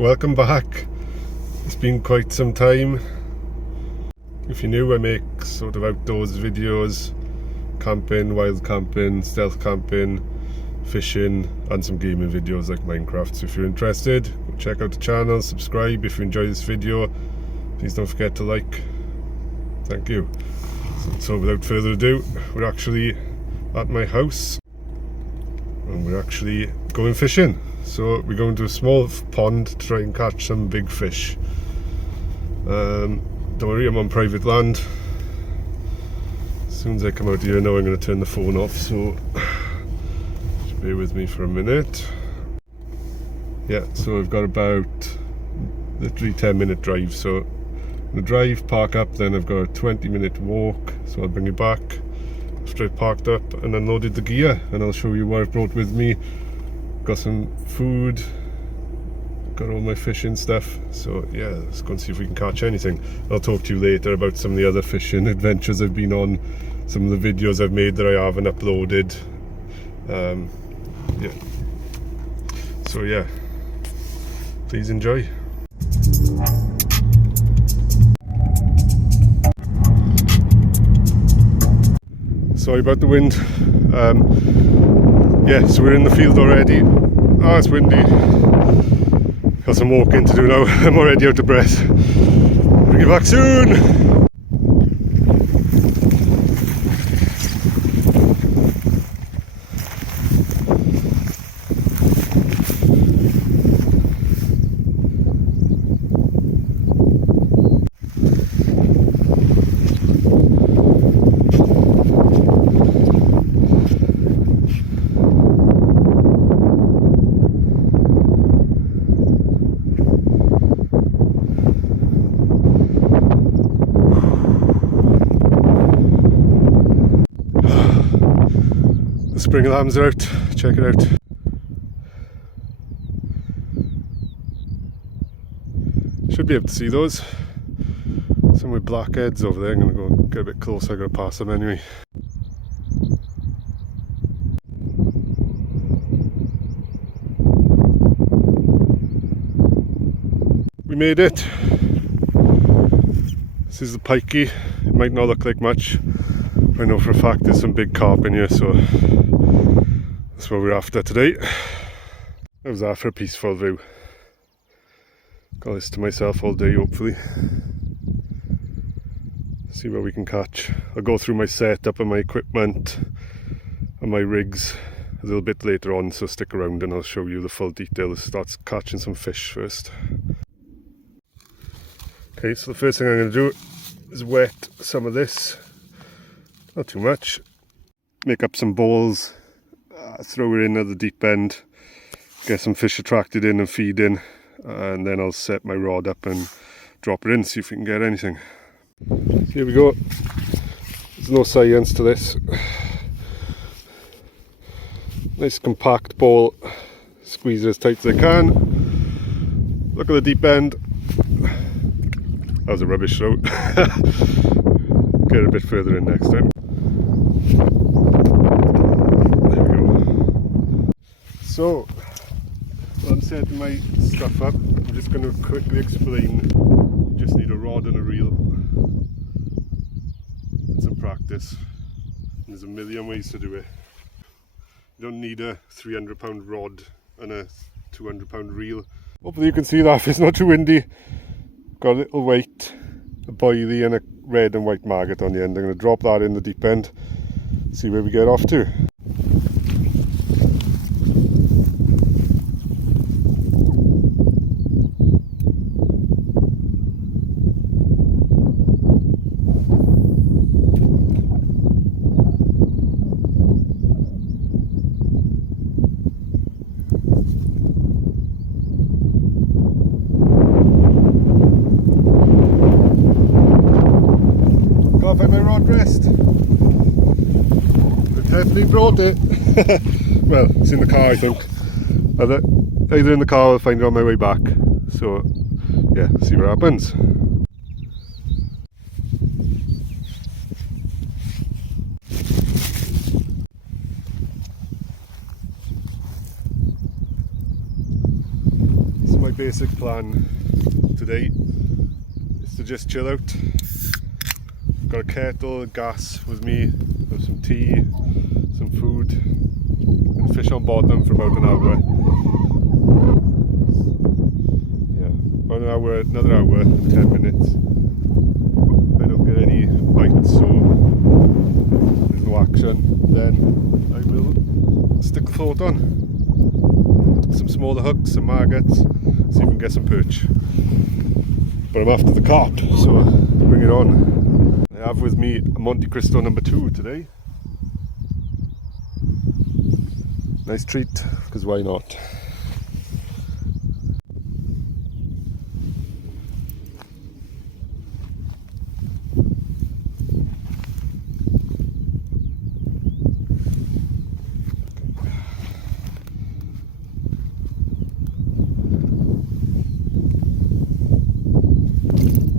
welcome back. It's been quite some time. If you're new, I make sort of outdoors videos, camping, wild camping, stealth camping, fishing, and some gaming videos like Minecraft. So if you're interested, go check out the channel, subscribe. If you enjoy this video, please don't forget to like. Thank you. So without further ado, we're actually at my house and we're actually going fishing. So we're going to a small pond to try and catch some big fish. Don't worry, I'm on private land. As soon as I come out here, I know I'm going to turn the phone off, so just bear with me for a minute. Yeah, so I've got about literally 10-minute drive, so I'm going to drive, park up, then I've got a 20-minute walk, so I'll bring you back after I've parked up and unloaded the gear, and I'll show you what I've brought with me. Got some food, got all my fishing stuff, so yeah, let's go and see if we can catch anything. I'll talk to you later about some of the other fishing adventures I've been on, some of the videos I've made that I haven't uploaded. Yeah, so yeah, please enjoy. Sorry about the wind. Yeah, so we're in the field already. Oh, it's windy. Got some walking to do now. I'm already out of breath. Bring you back soon. Spring lambs are out, check it out. Should be able to see those. Some with black heads over there. I'm going to go get a bit closer, I'm going to pass them anyway. We made it. This is the pikey. It might not look like much. I know for a fact there's some big carp in here, so that's what we're after today. That was that for a peaceful view. Got this to myself all day, hopefully. See what we can catch. I'll go through my setup and my equipment and my rigs a little bit later on, so stick around and I'll show you the full detail. Let's start catching some fish first. Okay, so the first thing I'm going to do is wet some of this. Not too much. Make up some balls, throw it in at the deep end, get some fish attracted in and feed in, and then I'll set my rod up and drop it in, see if we can get anything. So here we go. There's no science to this. Nice compact ball, squeeze it as tight as I can. Look at the deep end. That was a rubbish throw. Get a bit further in next time. There we go. So, while I'm setting my stuff up, I'm just going to quickly explain. You just need a rod and a reel. And some practice. There's a million ways to do it. You don't need a 300-pound rod and a 200-pound reel. Hopefully you can see that if it's not too windy. Got a little weight, a boilie and a red and white maggot on the end. I'm going to drop that in the deep end, see where we get off to. Gotta find my rod rest. Definitely brought it. Well, it's in the car, I think. Either in the car or I'll find it on my way back. So, yeah, see what happens. basic plan today is to just chill out. Got a kettle, gas with me, have some tea, some food, and fish on bottom for about an hour. Yeah, about an hour, another hour, 10 minutes. If I don't get any bites or there's no action, then I will stick the float on. Some smaller hooks, some maggots, see if we can get some perch. But I'm after the carp, so bring it on. I have with me a Monte Cristo number 2 today. Nice treat, because why not?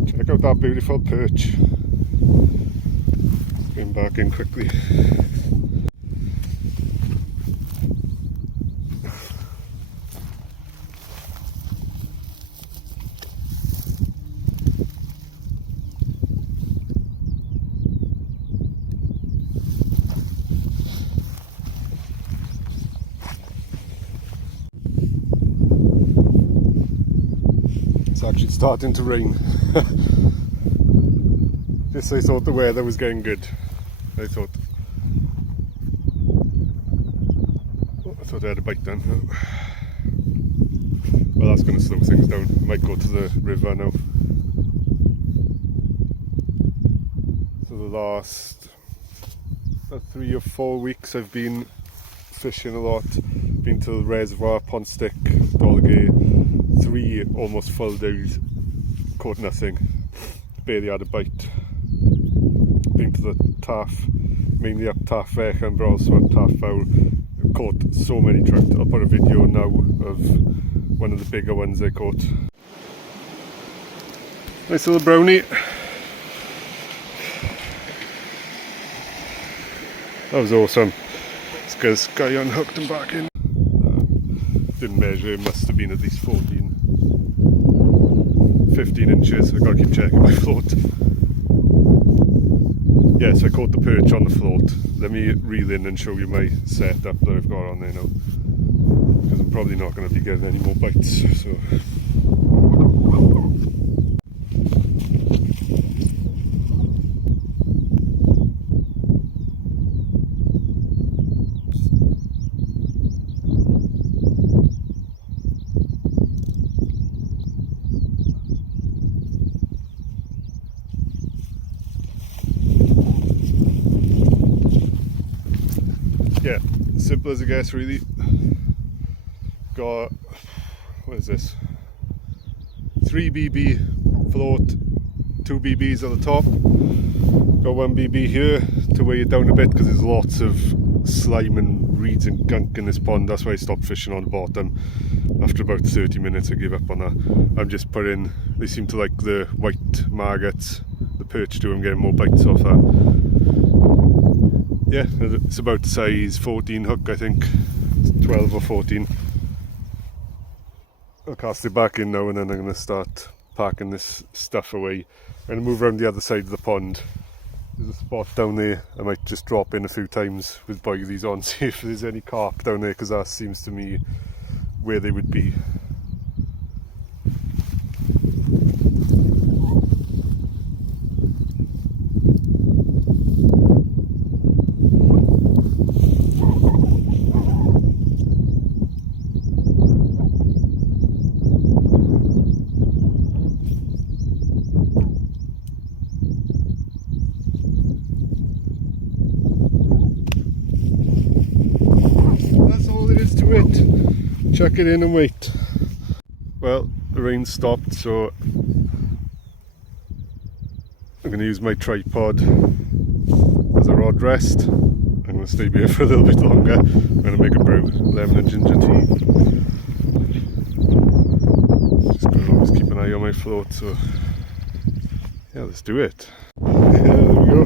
Check out that beautiful perch. Bring back in quickly. It's actually starting to rain. Just I thought the weather was getting good. I thought I had a bite then. Well, that's going to slow things down. I might go to the river now. So the last 3 or 4 weeks I've been fishing a lot. Been to the reservoir, Pond Stick, Dolgay, 3 almost full days, caught nothing, barely had a bite. Been to the Taff, mainly up Taff Fechan, but also up Taff Fowr. I've caught so many trout. I'll put a video now of one of the bigger ones I caught. Nice little brownie. That was awesome. Let's get this guy unhooked and back in. Didn't measure, it must have been at least 15 inches. I've got to keep checking my float. Yes, I caught the perch on the float. Let me reel in and show you my setup that I've got on there now, because I'm probably not going to be getting any more bites. So yeah, simple as it gets really. Got, what is this? 3 BB float, 2 BBs on the top. Got 1 BB here to weigh it down a bit because there's lots of slime and reeds and gunk in this pond. That's why I stopped fishing on the bottom. After about 30 minutes I gave up on that. I'm just putting, they seem to like the white maggots, the perch too. I'm getting more bites off that. Yeah, it's about size 14 hook, I think. It's 12 or 14. I'll cast it back in now and then I'm going to start packing this stuff away. I'm going to move around the other side of the pond. There's a spot down there. I might just drop in a few times with boilies on, see if there's any carp down there, because that seems to me where they would be. Chuck it in and wait. Well, the rain stopped, so I'm going to use my tripod as a rod rest. I'm going to stay here for a little bit longer. I'm going to make a brew, lemon and ginger tea. Just going to always keep an eye on my float, so yeah, let's do it. Yeah, there we go.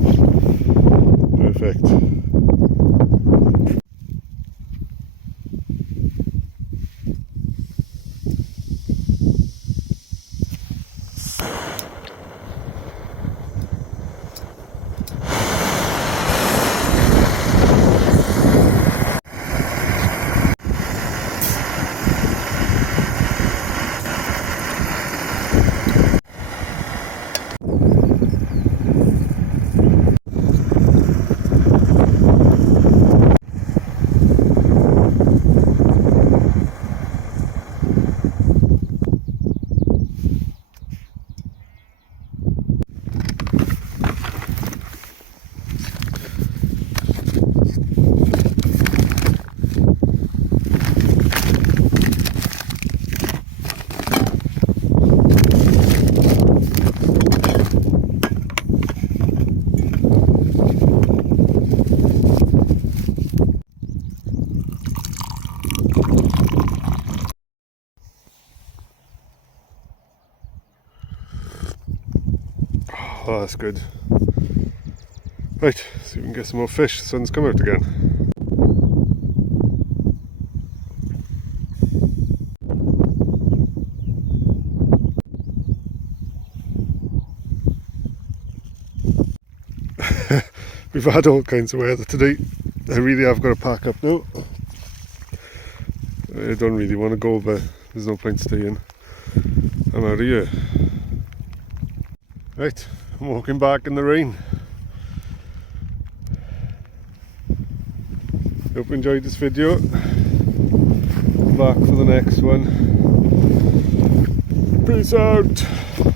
Perfect. Oh, that's good. Right, see if we can get some more fish. The sun's come out again. We've had all kinds of weather today. I really have got to pack up now. I don't really want to go, but there's no point staying. I'm out of here. Right, I'm walking back in the rain. Hope you enjoyed this video. Come back for the next one. Peace out.